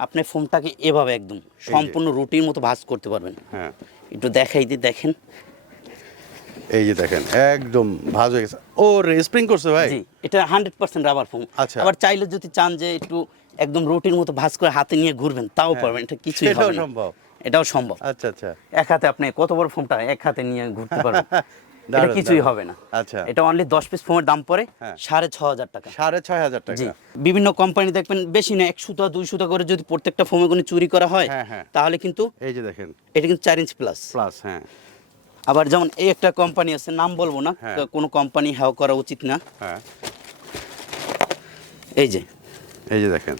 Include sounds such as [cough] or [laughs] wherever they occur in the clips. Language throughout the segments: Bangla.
আপনি ফোমটাকে এভাবে একদম সম্পূর্ণ রুটির মতো ভাঁজ করতে পারবেন। হ্যাঁ। একটু দেখাই দিই দেখেন। এই যে দেখেন একদম ভাজ হয়ে গেছে। ও স্প্রিং করছে ভাই। জি এটা হান্ড্রেড পার্সেন্ট রাবার ফোম আচ্ছা। আবার চাইলে যদি চান যে একটু একদম রুটির মতো ভাঁজ করে হাতে নিয়ে ঘুরবেন তাও পারবেন এটা কিছুই হ্যাঁ। হবে সম্ভব। এটাও সম্ভব। আচ্ছা আচ্ছা। এক হাতে আপনি কত বড় ফোমটা এক হাতে নিয়ে ঘুরতে পারবেন। [laughs] এটা কিছুই হবে না। আচ্ছা। এটা অনলি দশ পিস ফোমের দাম পড়ে হ্যাঁ। সাড়ে ছ হাজার টাকা। সাড়ে ছয় হাজার টাকা বিভিন্ন কোম্পানি দেখবেন বেশি না এক সুতা দুই সুতা করে যদি প্রত্যেকটা ফোমে কোনো চুরি করা হয় হ্যাঁ, হ্যাঁ। তাহলে কিন্তু এই যে দেখেন। এটা কিন্তু চার ইঞ্চ প্লাস প্লাস হ্যাঁ। আবার যেমন এই একটা কোম্পানি আছে নাম বলব না। কোনো কোম্পানি হ্যাও করা উচিত না। এই যে। এই যে দেখেন।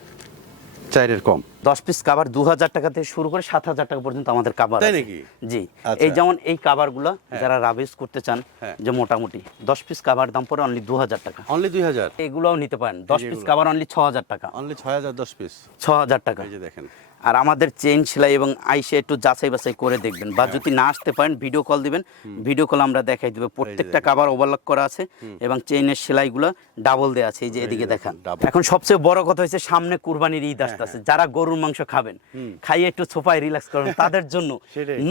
চাইরের কম দশ পিস কাবার দু হাজার টাকা থেকে শুরু করে সাত হাজার টাকা পর্যন্ত আমাদের কাবার তাই। নাকি? জি। আচ্ছা। এই যেমন এই কাভারগুলো যারা রাবিস করতে চান হ্যাঁ। যে মোটামুটি দশ পিস কাবার দাম পড়ে অনলি দু হাজার টাকা। অনলি দুই হাজার এগুলোও নিতে পারেন। দশ পিস কাবার অনলি ছ হাজার টাকা। অনলি ছয় হাজার দশ পিস ছ হাজার টাকা। এই যে দেখেন। আর আমাদের চেন সেলাই এবং আইসে একটু যাচাই বাছাই করে দেখবেন। বা যদি না আসতে পারেন ভিডিও কল দিবেন। ভিডিও কল আমরা দেখাই দেবো। প্রত্যেকটা কাবার ওভারলক করা আছে এবং চেইনের সেলাইগুলো ডাবল দেওয়া আছে এই যে এদিকে দেখান। এখন সবচেয়ে বড় কথা হচ্ছে সামনে কুরবানির ঈদ আসতেছে। যারা গরুর মাংস খাবেন খাইয়ে একটু সোফায় রিল্যাক্স করবেন। [laughs] তাদের জন্য।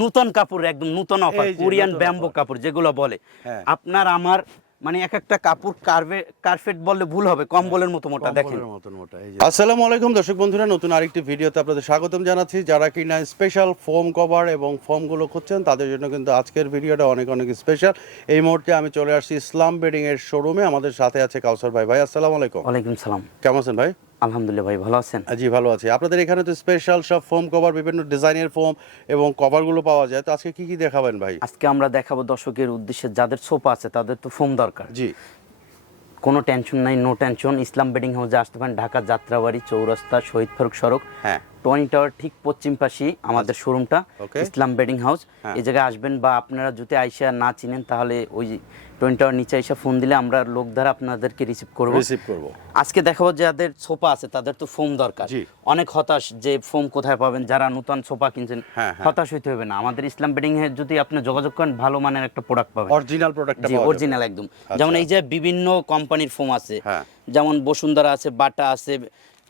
নতুন কাপড় একদম নতুন অফার কোরিয়ান ব্যাম্বো কাপড় যেগুলো বলে। হ্যাঁ। আপনার আমার মানে এক একটা কাপড় কার্ভে কার্পেট বললে ভুল হবে কম্বলের মতো মোটা দেখেন। কম্বলের মতন মোটা, এই যে। আসসালামু আলাইকুম দর্শক বন্ধুরা নতুন আরেকটি ভিডিওতে আপনাদের স্বাগতম জানাচ্ছি। যারা কিনা স্পেশাল ফোম কভার এবং ফোমগুলো খুঁজছেন তাদের জন্য কিন্তু আজকের ভিডিওটা অনেক অনেক স্পেশাল এই মুহূর্তে আমি চলে আসছি ইসলাম বেডিং এর শোরুমে আমাদের সাথে আছে কাউসার ভাই। ভাই আসসালামু আলাইকুম। ওয়ালাইকুম সালাম। কেমন আছেন ভাই? আলহামদুলিল্লাহ ভাই ভালো আছেন? জি ভালো আছি। আপনাদের এখানে তো স্পেশাল সব ফোম কভার বিভিন্ন ডিজাইনের ফোম এবং কভারগুলো পাওয়া যায়। তো আজকে কি কি দেখাবেন ভাই? আজকে আমরা দেখাবো দর্শকের উদ্দেশ্যে যাদের সোফা আছে তাদের তো ফোম দরকার। জি। কোনো টেনশন নাই নো টেনশন ইসলাম বেডিং হাউসে আসতে পারেন ঢাকা যাত্রাবাড়ি চৌরাস্তা শহীদ ফারুক সড়ক হ্যাঁ। টনি টাওয়ার ঠিক পশ্চিম পাশে আমাদের শোরুমটা Okay. ইসলাম বেডিং হাউস হ্যাঁ। এই জায়গায় আসবেন বা আপনারা যদি আইসা না চিনেন তাহলে ওই নিচে আইসা ফোন দিলে আমরা লোক দ্বারা আপনাদেরকে রিসিভ করব। রিসিভ করব। আজকে দেখাবো যাদের সোফা আছে তাদের তো ফোম দরকার। অনেক হতাশ যে ফোম কোথায় পাবেন যারা নতুন সোফা কিনছেন হ্যাঁ, হ্যাঁ। হতাশ হইতে হবে না। আমাদের ইসলাম বেডিং এ যদি আপনি যোগাযোগ করেন ভালো মানের একটা প্রোডাক্ট পাবেন। অরিজিনাল প্রোডাক্ট জি অরিজিনাল একদম। যেমন এই যে বিভিন্ন কোম্পানির ফোম আছে। হ্যাঁ। যেমন বসুন্ধরা আছে বাটা আছে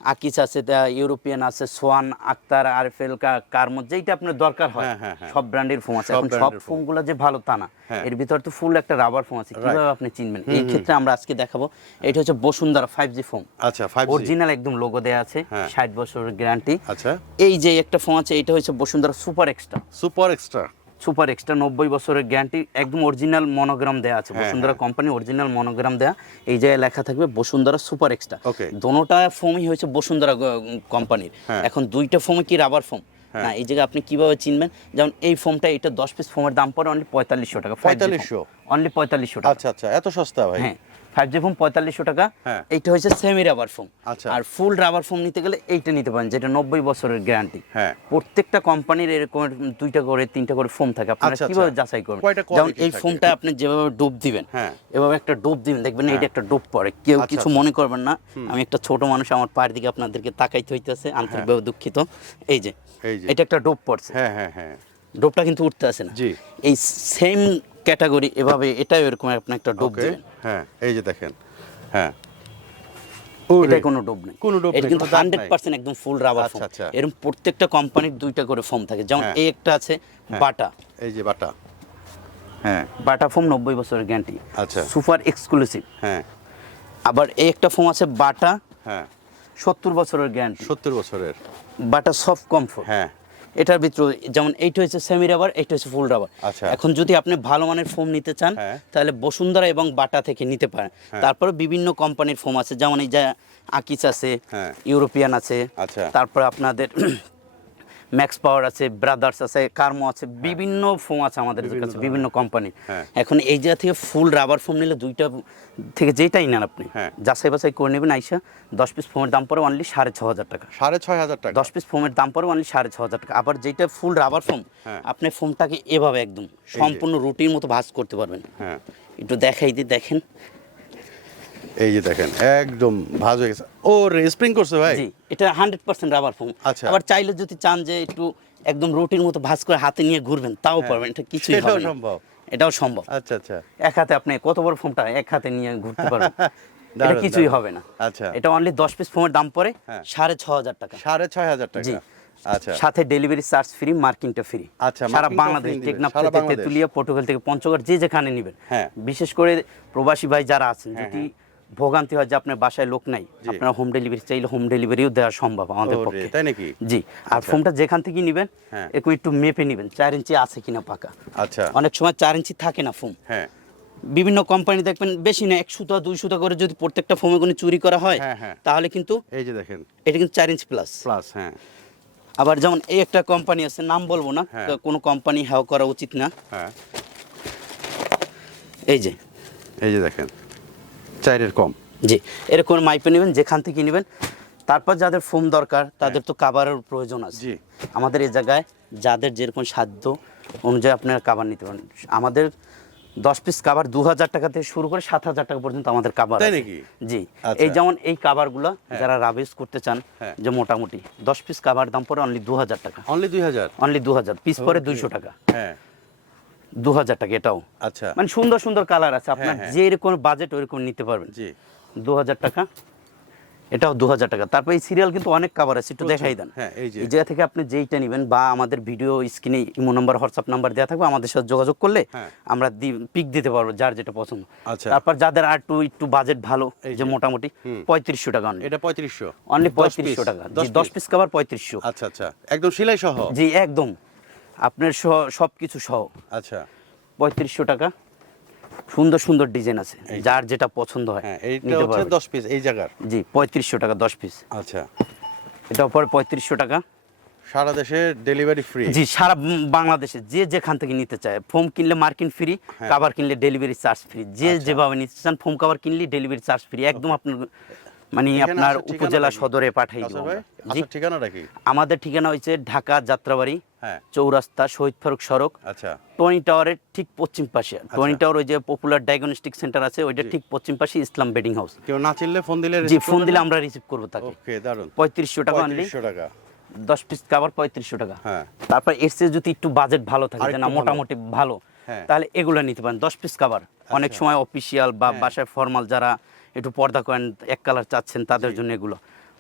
আকিস আছে ইউরোপিয়ান আছে সোয়ান আক্তার আরফেল কার্মো যেটা আপনার দরকার হয়। হ্যাঁ, হ্যাঁ, হ্যাঁ। সব ব্র্যান্ডের ফোম আছে। এখন সব ফোমগুলো যে ভালো তা না। এর ভিতর তো ফুল একটা রাবার ফোম আছে। কীভাবে আপনি চিনবেন? এই ক্ষেত্রে আমরা আজকে দেখাবো। এটা হচ্ছে বসুন্ধরা ফাইভ জি ফোম আচ্ছা অরিজিনাল একদম লোগো দেয়া আছে। ষাট বছরের গ্যারান্টি আচ্ছা। এই যে একটা ফোন আছে এটা হচ্ছে Bashundhara super extra super extra super extra নব্বই বছরের গ্যারান্টি একদম অরিজিনাল মনোগ্রাম দেওয়া আছে হ্যাঁ, বসুন্ধরা কোম্পানি অরিজিনাল মনোগ্রাম দেওয়া এই জায়গায় লেখা থাকবে বসুন্ধরা সুপার এক্সট্রা। ওকে দোনোটা ফোমই হয়েছে বসুন্ধরা কোম্পানির হ্যাঁ। এখন দুইটা ফোমে কি রাবার ফোম না এই জায়গায় আপনি কীভাবে চিনবেন? যেমন এই ফোমটা এটা দশ পিস ফোমের দাম পড়ে অনলি পঁয়তাল্লিশশো টাকা 4500 অনলি পঁয়তাল্লিশশো টাকা। আচ্ছা আচ্ছা এত সস্তা ভাই? হ্যাঁ। ফাইভ জি ফোম পঁয়তাল্লিশশো টাকা। হ্যাঁ। এইটা হচ্ছে সেমি রাবার ফোম। আর ফুল রাবার ফোম নিতে গেলে এইটা নিতে পারেন যেটা নব্বই বছরের গ্যারান্টি হ্যাঁ। প্রত্যেকটা কোম্পানির এরকম দুইটা করে তিনটা করে ফোম থাকে। আপনারা আচ্ছা, কীভাবে আচ্ছা। যাচাই করবেন? যেমন এই ফোমটা আপনি যেভাবে ডুব দিবেন হ্যাঁ। এভাবে একটা ডুব দিবেন দেখবেন এইটা একটা ডুব পড়ে। কেউ আচ্ছা, কিছু। মনে করবেন না। আমি একটা ছোট মানুষ আমার পায়ের দিকে আপনাদেরকে তাকাইতে হইতেছে আন্তরিকভাবে দুঃখিত। এই যে এটা একটা ডুব পড়ছে। হ্যাঁ হ্যাঁ হ্যাঁ। ডোবটা কিন্তু উঠতে আসে না। এই সেম ক্যাটাগরি এভাবে এটাও এরকম আপনি একটা ডোব দিবেন। হ্যাঁ এই যে দেখেন হ্যাঁ। এটা কোনো ডোব নেই। কোনো ডোব এটা কিন্তু হান্ড্রেড। পার্সেন্ট একদম ফুল রাবার ফোম। এরকম প্রত্যেকটা কোম্পানির দুইটা করে ফোম থাকে। যেমন হ্যাঁ। এই একটা আছে বাটা। এই যে বাটা। হ্যাঁ। বাটা ফোম নব্বই বছরের গ্যারান্টি আচ্ছা। সুপার এক্সক্লুসিভ হ্যাঁ। আবার এই একটা ফোম আছে বাটা। হ্যাঁ। সত্তর বছরের গ্যারান্টি সত্তর বছরের। বাটা সফট কমফোর্ট হ্যাঁ। এটার ভিতরে যেমন এইটা হচ্ছে সেমি রাবার এইটা হচ্ছে ফুল রাবার আচ্ছা। এখন যদি আপনি ভালো মানের ফোম নিতে চান হ্যাঁ। তাহলে বসুন্ধরা এবং বাটা থেকে নিতে পারেন তারপরে বিভিন্ন কোম্পানির ফোম আছে যেমন এই যে আকিস আছে হ্যাঁ। ইউরোপিয়ান আছে আচ্ছা। তারপরে আপনাদের ম্যাক্স পাওয়ার আছে ব্রাদার্স আছে কার্মো আছে বিভিন্ন ফোম আছে আমাদের কাছে বিভিন্ন কোম্পানি হ্যাঁ। এখন এই জায়গা থেকে ফুল রাবার ফোম নিলে দুইটা থেকে যেটাই নেন আপনি হ্যাঁ। যাচাই বাছাই করে নেবেন আইসা দশ পিস ফোমের দাম পড়ে অনলি সাড়ে ছ হাজার টাকা। সাড়ে ছয় হাজার টাকা। দশ পিস ফোমের দাম পড়বে অনলি সাড়ে ছ হাজার টাকা। আবার যেটা ফুল রাবার ফোম হ্যাঁ। আপনি ফোমটাকে এভাবে একদম সম্পূর্ণ রুটির মতো ভাঁজ করতে পারবেন। হ্যাঁ। একটু দেখাই দিই দেখেন। এই যে দেখেন একদম ভাজ হয়ে গেছে। ও স্প্রিং করছে ভাই? জি এটা হান্ড্রেড পার্সেন্ট রাবার ফোম আচ্ছা। আবার চাইলে যদি চান যে একটু একদম রুটির মতো ভাঁজ করে হাতে নিয়ে ঘুরবেন তাও পারবেন এটা কিছুই হবে সম্ভব। এটাও সম্ভব। আচ্ছা আচ্ছা। এক হাতে আপনি কত বড় ফোমটা এক হাতে নিয়ে ঘুরতে [laughs] পারবেন। এটা কিছুই হবে না। আচ্ছা। এটা অনলি দশ পিস ফোমের দাম পড়ে হ্যাঁ। সাড়ে ছ হাজার টাকা। সাড়ে ছয় হাজার জি। আচ্ছা। সাথে ডেলিভারি চার্জ ফ্রি মার্কিংটা ফ্রি আচ্ছা, সারা বাংলাদেশ টেকনাফ থেকে তেতুলিয়া পর্তুগাল থেকে পঞ্চগড় যে যেখানে নেবেন। হ্যাঁ। বিশেষ করে প্রবাসী ভাই যারা আছেন হ্যাঁ, যদি ভোগান্তি হয় যে আপনার বাসায় লোক নাই। আপনারা হোম ডেলিভারি চাইলে হোম ডেলিভারিও দেওয়া সম্ভব আমাদের পক্ষে। তাই নাকি? জি আর ফোনটা যেখান থেকে নেবেন হ্যাঁ। একটু একটু মেপে নেবেন চার ইঞ্চি আছে কিনা পাকা। আচ্ছা। অনেক সময় চার ইঞ্চি থাকে না ফোম হ্যাঁ। বিভিন্ন কোম্পানি দেখবেন বেশি না এক সুতা দুই সুতা করে যদি প্রত্যেকটা ফোমে কোনো চুরি করা হয় হ্যাঁ, হ্যাঁ। তাহলে কিন্তু এই যে দেখেন। এটা কিন্তু চার ইঞ্চি প্লাস প্লাস হ্যাঁ। আবার যেমন এই একটা কোম্পানি আছে নাম বলব না। কোনো কোম্পানি হ্যাও করা উচিত না। হ্যাঁ। এই যে। এই যে দেখেন। চাইরের কম জি এরকম মাইপে নেবেন যেখান থেকে নেবেন। তারপর যাদের ফোম দরকার তাদের তো কাবারের প্রয়োজন আছে। জি। আমাদের এই জায়গায় যাদের যেরকম সাধ্য অনুযায়ী আপনারা কাবার নিতে পারেন। আমাদের দশ পিস কাবার দু হাজার টাকা থেকে শুরু করে সাত হাজার টাকা পর্যন্ত আমাদের কাবার তাই নাকি? জি আচ্ছা। এই যেমন এই কাবারগুলো যারা রাবিস করতে চান হ্যাঁ। যে মোটামুটি দশ পিস কাবার দাম পড়ে অনলি দু হাজার টাকা। অনলি দুই হাজার? অনলি দু হাজার পিস পরে দুইশো টাকা। হ্যাঁ। দু হাজার টাকা এটাও। আচ্ছা। মানে সুন্দর সুন্দর কালার আছে। আপনার হ্যাঁ। যে এরকম বাজেট ওইরকম নিতে পারবেন। জি। দু হাজার টাকা এটাও দু হাজার টাকা। তারপর এই সিরিয়াল কিন্তু অনেক কাভার আছে একটু দেখাই দেন। হ্যাঁ, এই জায়গা থেকে আপনি যেইটা নেবেন বা আমাদের ভিডিও স্ক্রিনে ইমো নাম্বার হোয়াটসঅ্যাপ নাম্বার দেওয়া থাকবে আমাদের সাথে যোগাযোগ করলে হ্যাঁ। আমরা পিক দিতে পারব যার যেটা পছন্দ। আচ্ছা। তারপর যাদের আর একটু একটু বাজেট ভালো এই যে। মোটামুটি পঁয়ত্রিশশো টাকা এটা পঁয়ত্রিশশো। অনলি পঁয়ত্রিশশো টাকা। দশ দশ পিস কাভার পঁয়ত্রিশশো। আচ্ছা আচ্ছা। একদম সেলাই সহ? জি একদম। আপনার সহ সব কিছু সহ। আচ্ছা। পঁয়ত্রিশশো টাকা। সুন্দর সুন্দর ডিজাইন আছে। যার যেটা পছন্দ হয় হ্যাঁ নিতে দশ পিস এই জায়গার? জি পঁয়ত্রিশশো টাকা দশ পিস আচ্ছা। এটা পরে পঁয়ত্রিশশো টাকা। সারা দেশে ডেলিভারি ফ্রি জি সারা বাংলাদেশে যে যেখান থেকে নিতে চায় ফোম কিনলে মার্কিন ফ্রি। কাভার কিনলে ডেলিভারি চার্জ ফ্রি যে আচ্ছা। যেভাবে নিতে চান ফোম কাভার কিনলে ডেলিভারি চার্জ ফ্রি একদম আপনার মানে আপনার উপজেলা সদরে পাঠাই কাসর দেবো আচ্ছা ঠিকানাটা কি? আমাদের ঠিকানা হয়েছে ঢাকা যাত্রাবাড়ি হ্যাঁ। চৌরাস্তা শহীদ ফারুক সড়ক আচ্ছা। টনি টাওয়ারের ঠিক পশ্চিম পাশে। টনি টাওয়ার ওই যে পপুলার ডায়াগনস্টিক সেন্টার আছে ওইটা ঠিক পশ্চিম পাশে ইসলাম বেডিং হাউস। কেউ না চিনলে ফোন দিলে জি ফোন দিলে আমরা রিসিভ করব তাকে। ওকে দারুণ পঁয়ত্রিশশো টাকা পঁয়ত্রিশশো টাকা। দশ পিস কাবার পঁয়ত্রিশশো টাকা। হ্যাঁ। তারপর এর চেয়ে যদি একটু বাজেট ভালো থাকে না মোটামুটি ভালো হ্যাঁ। তাহলে এগুলো নিতে পারেন। দশ পিস কাবার অনেক আচ্ছা। সময় অফিসিয়াল বা। বাসায় ফর্মাল যারা একটু পর্দা করেন এক কালার চাচ্ছেন তাদের জন্য এগুলো।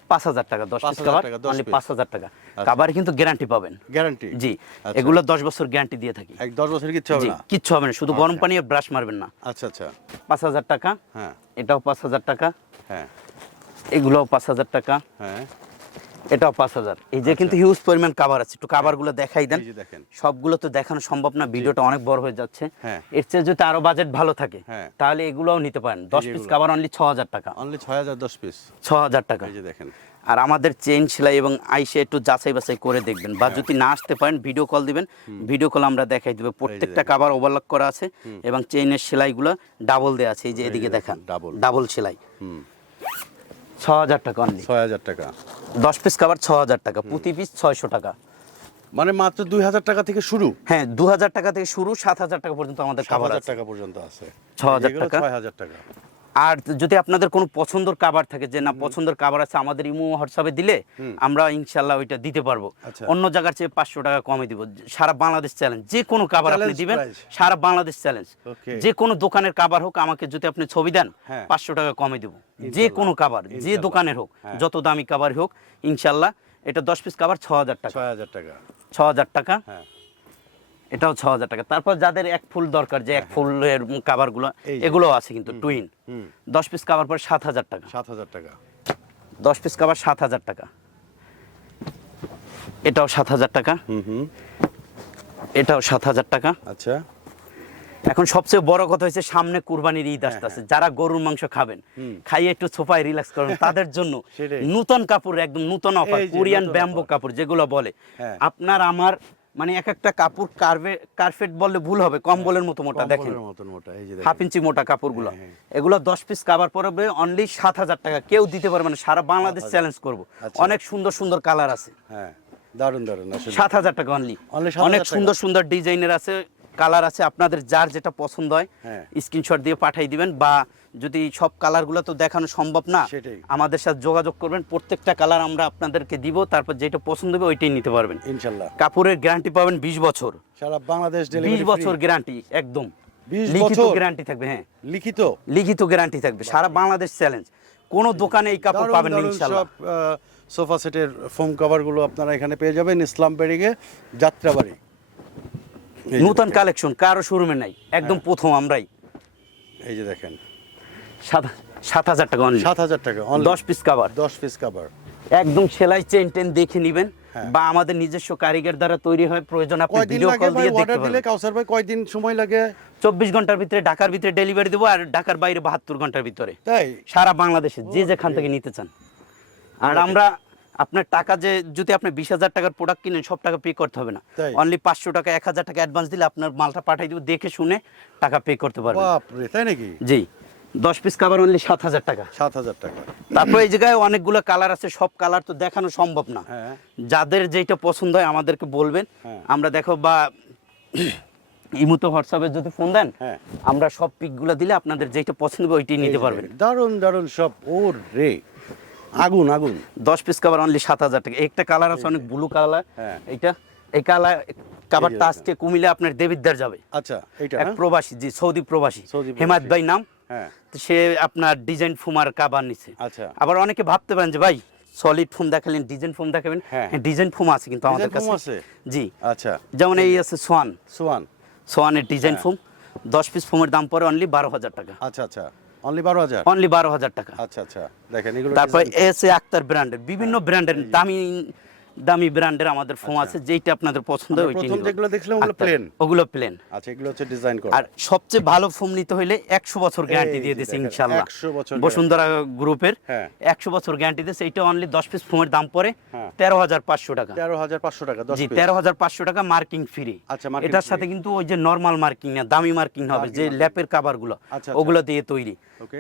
পাঁচ হাজার টাকা দশ পিস কাভার টাকা, 10 অনলি piece। পাঁচ হাজার টাকা। কাভার কিন্তু গ্যারান্টি পাবেন। গ্যারান্টি জি। আচ্ছা। এগুলো দশ বছর গ্যারান্টি দিয়ে থাকি। দশ বছর কিচ্ছু হবে না? কিচ্ছু হবে না শুধু গরম পানি আর ব্রাশ মারবেন না। আচ্ছা আচ্ছা। পাঁচ হাজার টাকা হ্যাঁ। এটাও পাঁচ হাজার টাকা। হ্যাঁ। এগুলোও পাঁচ হাজার টাকা। হ্যাঁ। এটাও পাঁচ হাজার। এই যে কিন্তু হিউজ পরিমাণ কাভার আছে একটু কাভারগুলো দেখাই দেন। সবগুলো তো দেখানো সম্ভব না ভিডিওটা অনেক বড় হয়ে যাচ্ছে। হ্যাঁ। এর চেয়ে যদি আরও বাজেট ভালো থাকে হ্যাঁ। তাহলে এগুলোও নিতে পারেন। দশ পিস। কাভার অনলি ছ হাজার টাকা। অনলি ছয় হাজার দশ পিস ছ হাজার টাকা। দেখেন। আর আমাদের চেন সেলাই এবং আইসে একটু যাচাই বাছাই করে দেখবেন বা যদি না আসতে পারেন ভিডিও কল দিবেন। ভিডিও কল আমরা দেখাই দেবো। প্রত্যেকটা। কাভার ওভারলক করা আছে এবং চেইনের সেলাইগুলো ডাবল দেওয়া আছে। এই যে এদিকে দেখান double। ডাবল সেলাই। ছ হাজার টাকা অনলি ছয় হাজার টাকা। দশ পিস কাভার ছ হাজার টাকা প্রতি পিস ছয়শো টাকা। মানে মাত্র দুই হাজার টাকা থেকে শুরু? হ্যাঁ দু হাজার টাকা থেকে শুরু সাত হাজার টাকা পর্যন্ত আমাদের কাবার টাকা পর্যন্ত আছে। 6,000 হাজার টাকা। ছয় হাজার টাকা। আর যদি আপনাদের কোনো পছন্দের কাবার থাকে যে না পছন্দের কাবার আছে আমাদের ইমো হোয়াটসঅ্যাপে দিলে আমরা ইনশাল্লাহ ওইটা দিতে পারব। আচ্ছা। অন্য জায়গার চেয়ে পাঁচশো টাকা কমে দিব। সারা বাংলাদেশ চ্যালেঞ্জ যে কোনো কাবার আপনি দিবেন সারা বাংলাদেশ চ্যালেঞ্জ যে কোনো দোকানের কাবার হোক আমাকে যদি আপনি ছবি দেন হ্যাঁ। পাঁচশো টাকা কমে দিব। যে কোনো কাবার যে দোকানের হোক হ্যাঁ। যত দামি কাবার হোক ইনশাল্লাহ এটা দশ পিস কাবার ছ হাজার টাকা। ছয় হাজার টাকা। ছ হাজার টাকা। হ্যাঁ। এটাও ছ হাজার টাকা। তারপর যাদের এক ফুল দরকার যে এক ফুলের কাবারগুলো এই যে। এগুলো আছে কিন্তু টুইন দশ পিস কাবার পর সাত হাজার টাকা। সাত হাজার টাকা। দশ পিস কাবার সাত হাজার টাকা। এটাও সাত হাজার টাকা। এটাও সাত হাজার টাকা। আচ্ছা। এখন সবচেয়ে বড় কথা হচ্ছে সামনে কুরবানির ঈদ আসতেছে। যারা গরুর মাংস খাবেন খাইয়ে একটু সোফায় রিল্যাক্স করবেন তাদের জন্য নতুন কাপড় একদম নূতন অফার কোরিয়ান ব্যাম্বো কাপড় যেগুলো বলে। হ্যাঁ। আপনার আমার মানে এক একটা কাপড় কার্ভে কার্পেট বললে ভুল হবে কম্বলের মতো মোটা দেখেন। হাফ ইঞ্চি মোটা কাপড়গুলো। হ্যাঁ, এগুলো দশ পিস কাভার পড়বে অনলি সাত হাজার টাকা। কেউ দিতে পারবে না সারা বাংলাদেশ চ্যালেঞ্জ করব। আচ্ছা। অনেক সুন্দর সুন্দর কালার আছে। হ্যাঁ দারুণ দারুণ সাত হাজার টাকা অনলি অনেক সুন্দর সুন্দর ডিজাইনের আছে কালার আছে আপনাদের যার যেটা পছন্দ হয় হ্যাঁ। স্ক্রিনশট দিয়ে পাঠিয়ে দিবেন বা যদি সব কালারগুলো তো দেখানো সম্ভব না। আমাদের সাথে যোগাযোগ করবেন। প্রত্যেকটা কালার আমরা আপনাদেরকে দিব তারপর যেটা পছন্দ হবে ওইটাই নিতে পারবেন। ইনশাল্লাহ। কাপড়ের গ্যারান্টি পাবেন বিশ বছর। সারা বাংলাদেশ বিশ বছর গ্যারান্টি একদম। 20 লিখিত গ্যারান্টি থাকবে হ্যাঁ। লিখিত? লিখিত গ্যারান্টি থাকবে। সারা বাংলাদেশ চ্যালেঞ্জ কোন দোকানে এই কাপড় পাবেন না ইনশাআল্লাহ সোফা সেটের ফোম কভারগুলো আপনারা এখানে পেয়ে যাবেন ইসলাম বেরিগে যাত্রাবাড়ি। নতুন কালেকশন কারও শোরুমে নাই। একদম প্রথম আমরাই। এই যে দেখেন। সাত হাজার টাকা অনলি সাত হাজার টাকা দশ পিস কাভার দশ পিস কাভার একদম সেলাই চেন টেন দেখে নিবেন হ্যাঁ। বা আমাদের নিজস্ব কারিগর দ্বারা তৈরি হয় প্রয়োজন আপনি ভিডিও কল দিয়ে দেখতে দিলে? কাউসার ভাই কয়দিন সময় লাগে? চব্বিশ ঘণ্টার ভিতরে ঢাকার ভিতরে ডেলিভারি দেবো আর ঢাকার বাইরে বাহাত্তর ঘণ্টার ভিতরে। তাই? সারা বাংলাদেশে যে যেখান থেকে নিতে চান। আর আমরা আপনার টাকা যে যদি আপনি বিশ হাজার টাকার প্রোডাক্ট কিনেন সব টাকা পে করতে হবে না। অনলি পাঁচশো টাকা এক হাজার টাকা অ্যাডভান্স দিলে আপনার মালটা পাঠিয়ে দেবো দেখে শুনে টাকা পে করতে পারবেন। তাই নাকি? জি। দশ পিস কাভার অনলি সাত হাজার টাকা। সাত হাজার টাকা। তারপর এই জায়গায় অনেকগুলো কালার আছে সব কালার তো দেখানো সম্ভব না। হ্যাঁ। যাদের যেটা পছন্দ হয় আমাদেরকে বলবেন। হ্যাঁ। আমরা দেখো বা [clears throat] ইমুতো হোয়াটসঅ্যাপে যদি ফোন দেন হ্যাঁ। আমরা সব পিকগুলো দিলে আপনাদের যেটা পছন্দ হবে ওইটাই নিতে পারবেন। দারুণ দারুণ সব। ও রে আগুন আগুন। দশ পিস কাভার অনলি সাত হাজার টাকা। একটা কালার আছে অনেক ব্লু কালার। এইটা এই কালার কাভারটা। আজকে কুমিল্লা আপনার দেবিদ্দার যাবে। আচ্ছা এইটা এক? প্রবাসী জি সৌদি প্রবাসী। হেমায়ত ভাই নাম। সে আপনার ডিজাইন ফুমার কাবার নিছে। আচ্ছা। আবার অনেকে ভাবতে পারেন যে ভাই সলিড ফোম দেখালেন ডিজাইন ফোম দেখাবেন। হ্যাঁ। ডিজাইন ফোম আছে কিন্তু আমাদের কাছে। আছে? জি। আচ্ছা। যেমন এই আছে সোয়ান সোয়ান সোয়ানের ডিজাইন হ্যাঁ। ফোম দশ পিস ফোমের দাম পড়ে অনলি বারো হাজার টাকা। আচ্ছা আচ্ছা। অনলি বারো হাজার? অনলি বারো হাজার টাকা। আচ্ছা আচ্ছা। দেখেন এগুলো তারপর এসে আক্তার ব্র্যান্ডের বিভিন্ন ব্র্যান্ডের দামি দামি ব্র্যান্ডের আমাদের ফোম আছে যেইটা আপনাদের পছন্দ আমরা ওইটাই প্রথম যেগুলো দেখলাম ওগুলো আক্তার। plain? ওগুলো প্লেন আচ্ছা এগুলো হচ্ছে ডিজাইন করা আর সবচেয়ে ভালো ফোম নিতে হইলে একশো বছর গ্যারান্টি দিয়ে দেখেন, ইনশাল্লাহ 100 বছর বসুন্ধরা গ্রুপের হ্যাঁ। একশো বছর গ্যারান্টি দিচ্ছে এইটা অনলি দশ পিস ফোমের দাম পড়ে হ্যাঁ। তেরো হাজার পাঁচশো টাকা তেরো হাজার পাঁচশো টাকা দশ জি piece। তেরো হাজার পাঁচশো টাকা মার্কিং ফ্রি আচ্ছা, এটার সাথে কিন্তু ওই যে নরমাল মার্কিং না দামি মার্কিং হবে যে। ল্যাপের কাভারগুলো আচ্ছা, ওগুলো দিয়ে তৈরি.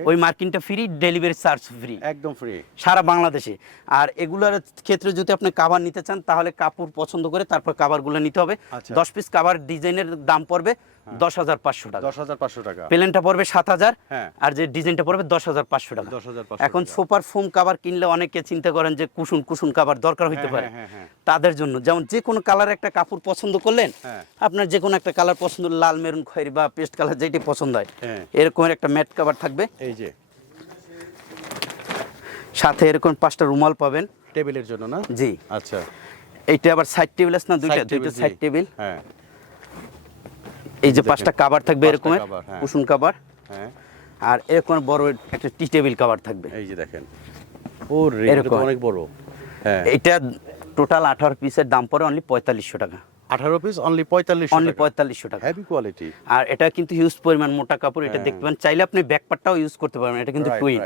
ওই মার্কিংটা ফ্রি ডেলিভারি চার্জ ফ্রি একদম ফ্রি সারা বাংলাদেশে আর এগুলোর ক্ষেত্রে যদি আপনি কাভার নিতে চান তাহলে কাপড় পছন্দ করে তারপর কাভারগুলো নিতে হবে। আচ্ছা। দশ পিস কাভার ডিজাইনের দাম পড়বে দশ হাজার পাঁচশো টাকা। দশ হাজার পাঁচশো টাকা। প্লেনটা পড়বে সাত হাজার হ্যাঁ। আর যে ডিজাইনটা পড়বে দশ হাজার পাঁচশো টাকা। 10,500 এখন ফোম কাভার কিনলে অনেকে চিন্তা করেন যে কুসুন কুসুন কাভার দরকার হইতে হ্যাঁ, পারে। হ্যাঁ, হ্যাঁ, তাদের জন্য যেমন যে কোনো কালার একটা কাপড় পছন্দ করলেন হ্যাঁ। আপনার যে কোনো একটা কালার পছন্দ লাল মেরুন খয়েরি বা পেস্ট কালার যেটি পছন্দ হয় হ্যাঁ। এরকমের একটা ম্যাট কাভার থাকবে। এই যে। সাথে এরকম পাঁচটা রুমাল পাবেন। টেবিলের জন্য না? জি। আচ্ছা। এইটা আবার সাইড টেবিল আছে না? দুইটা দুইটা সাইড টেবিল হ্যাঁ। এই যে পাঁচটা কাভার থাকবে এরকমের? cover, হ্যাঁ। কাভার হ্যাঁ। আর এরকম বড় একটা টি টেবিল কাভার থাকবে। এই যে দেখেন। ও এরকম। অনেক বড়। হ্যাঁ। এইটা টোটাল আঠারো পিসের দাম পড়ে অনলি পঁয়তাল্লিশশো টাকা। আঠারো পিস অনলি পঁয়তাল্লিশ অনলি পঁয়তাল্লিশশো টাকা। হেভি কোয়ালিটি আর এটা কিন্তু হিউজ পরিমাণ মোটা কাপড় এটা হ্যাঁ। দেখতে পান চাইলে আপনি ব্যাকপারটাও ইউজ করতে পারবেন। এটা কিন্তু টুইন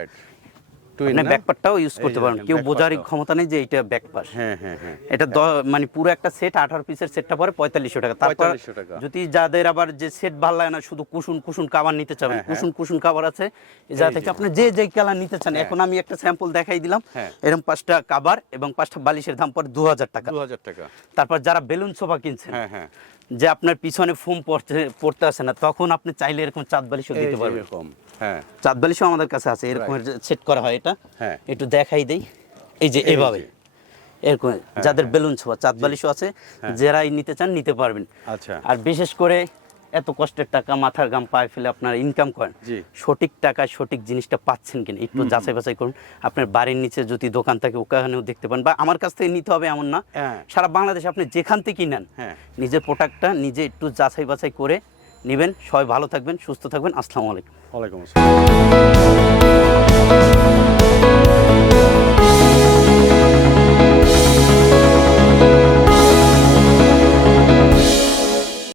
ব্যাকপারটাও ইউজ করতে দেখেন, কেউ back ক্ষমতা নেই যে এটা ব্যাকপার হ্যাঁ হ্যাঁ হ্যাঁ। এটা মানে পুরো একটা সেট আঠারো পিসের সেটটা পরে পঁয়তাল্লিশশো টাকা। তারপর যদি যাদের আবার যে সেট ভালো লাগে না শুধু কুসুন কুসুন কাবার নিতে চাবেন। হ্যাঁ। কুসুন কুসুন কাবার আছে। যা থেকে আপনি যে যে কালার নিতে চান। হ্যাঁ। এখন আমি একটা স্যাম্পল দেখাই দিলাম। হ্যাঁ। এরকম পাঁচটা কাবার এবং পাঁচটা বালিশের দাম পড়ে দু হাজার টাকা। দু হাজার টাকা। তারপর যারা বেলুন সোফা কিনছেন হ্যাঁ হ্যাঁ। যে আপনার পিছনে ফোম পড়তে পড়তে আসে না তখন আপনি চাইলে এরকম চাঁদ বালিশও দিতে পারবেন। এরকম হ্যাঁ। চাঁদ বালিশও আমাদের কাছে আছে এরকম সেট করা হয় এটা। হ্যাঁ। একটু দেখাই দেই। এই যে এভাবে। এরকম যাদের বেলুন ছোঁয়া চাঁদ বালিশও আছে হ্যাঁ। যারাই নিতে চান নিতে পারবেন। আচ্ছা। আর বিশেষ করে এত কষ্টের টাকা মাথার গাম পায়ে ফেলে আপনারা ইনকাম করেন। সঠিক টাকায় সঠিক জিনিসটা পাচ্ছেন কিনা একটু যাচাই বাছাই করুন। আপনার বাড়ির নিচে যদি দোকান থাকে ওখানেও দেখতে পান বা আমার কাছ থেকে নিতে হবে এমন না। হ্যাঁ। সারা বাংলাদেশে আপনি যেখান থেকেই নেন হ্যাঁ। নিজের প্রোডাক্টটা নিজে একটু যাচাই বাছাই করে নেবেন। সবাই ভালো থাকবেন সুস্থ থাকবেন। আসসালামু আলাইকুম। ওয়ালাইকুম আসসালাম।